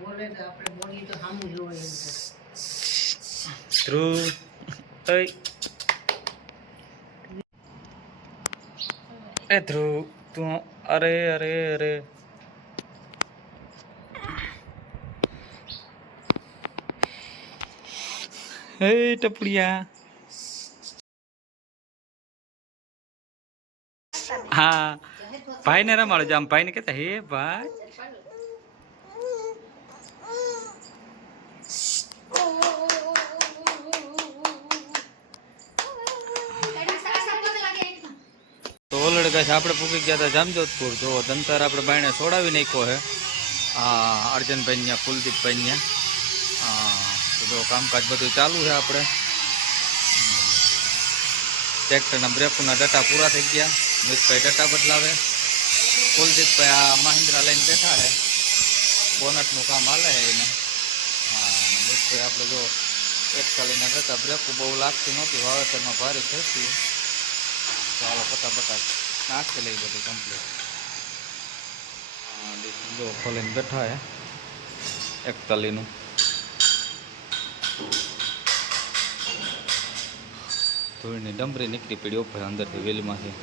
બોલે તો આપણે બોલી તો સામું જોવે એવું ધ્રુવ એ ધ્રુવ તું અરે અરે અરે હે ટપડિયા હા ભાઈ ને રમાડો જામ ભાઈ ને કહેતા હે ભાઈ તો ઓલરેડી ગાઈસ આપણે પૂકી ગયા હતા જામજોધપુર. જો દંતર આપણે બાયણે છોડાવી નાખ્યો હે અર્જનભાઈ ત્યાં કુલદીપભાઈ ત્યાં. તો જો કામકાજ બધું ચાલુ છે. આપણે ટ્રેક્ટરના બ્રેકના ડટા પૂરા થઈ ગયા. મિતભાઈ ડટા બદલાવે. કુલદીપભાઈ આ મહિન્દ્રા લઈને બેઠા છે. બોનટનું કામ હાલે છે એને. મિતભાઈ આપણે જો એકતાલીના ડટા બ્રેકું બહુ લાગતી નહોતી. વાવેતરમાં ભારે થતી. ચાલો ફટાફટ નાખી લઈ બધું કમ્પ્લીટ. જો ખોલીને બેઠા હે 41નું. ધૂળની ડમરી નીકળી પડી ઉપર અંદરથી વેલમાંથી.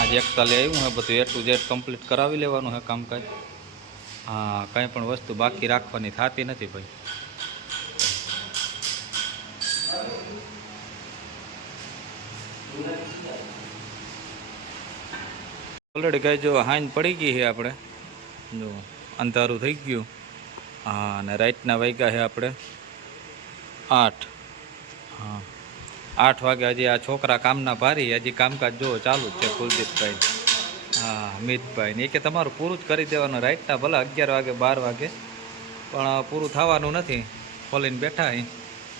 આજે 41 આવ્યું હે. બધું A to Z કમ્પ્લીટ કરાવી લેવાનું હે કામકાજ. હા, કંઈ પણ વસ્તુ બાકી રાખવાની થતી નથી ભાઈ. ઓલરેડી ગાય જો હાઈન પડી ગઈ છે. આપણે જો અંધારું થઈ ગયું. હા, અને રાઈટના વાગ્યા છે આપણે 8. હા, 8 વાગે. હજી આ છોકરા કામના ભારી. હજી કામકાજ જો ચાલુ જ છે. કુલદીપભાઈ, હા, મિતભાઈ ને એ કે તમારું પૂરું જ કરી દેવાનું. રાઈટના ભલે 11 વાગે 12 વાગે પણ પૂરું થવાનું નથી. ખોલીને બેઠા અહીં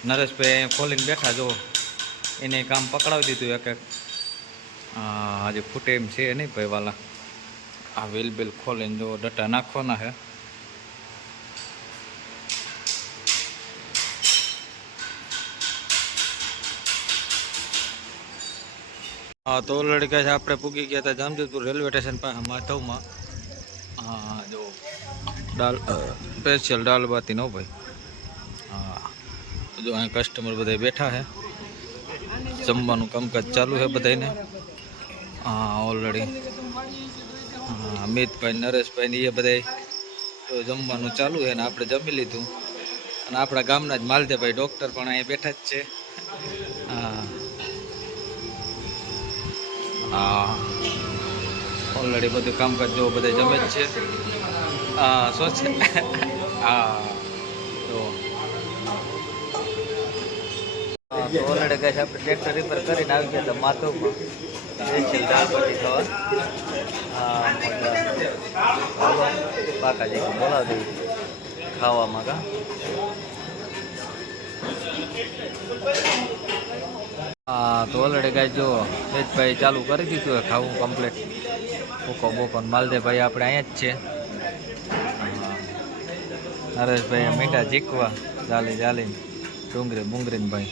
નરેશભાઈ અહીંયા ખોલીને બેઠા. જો એને કામ પકડાવી દીધું એક એક. હજી ફૂટે એમ છે નહીં ભાઈ વાલા. આ વેલ બેલ ખોલીને જો ડટા નાખવાના છે. હા, તો ઓલરેડી કહે છે આપણે પૂગી ગયા હતા જામજોધપુર રેલવે સ્ટેશન પાસે માધવમાં. હા, જો સ્પેશિયલ દાલ બાતી નો ભાઈ. હા, જો અહીં કસ્ટમર બધા બેઠા છે. જમવાનું કામકાજ ચાલુ છે બધાને. હા, ઓલરેડી અમિતભાઈ નરેશભાઈ ને એ બધા તો જમવાનું ચાલુ છે. ને આપણે જમી લીધું. અને આપણા ગામના જ માલદેભાઈ ડૉક્ટર પણ અહીં બેઠા જ છે. હા હા, ઓલરેડી બધું કામકાજ જો બધા જમે જ છે. હા, શું છે? હા, તો ઓલરેડી કહે છે આપણે ટ્રેક્ટર રિપેર કરીને આવી ગયા હતા માધવમાં. સ્પેશિયલ દાળ બાટી ખાવા. હા, હાલો પાકાજી બોલાવી દઈએ ખાવામાં. કા હા, તો ઓલરેડી ગાય જો મિતભાઈ ચાલુ કરી દીધું હોય ખાવું કમ્પ્લીટ. ભૂકો બોકો માલદેભાઈ આપણે અહીંયા જ છે. નરેશભાઈ મીઠા જીકવા ચાલી ચાલીને ડુંગળી બુંગરીને ભાઈ.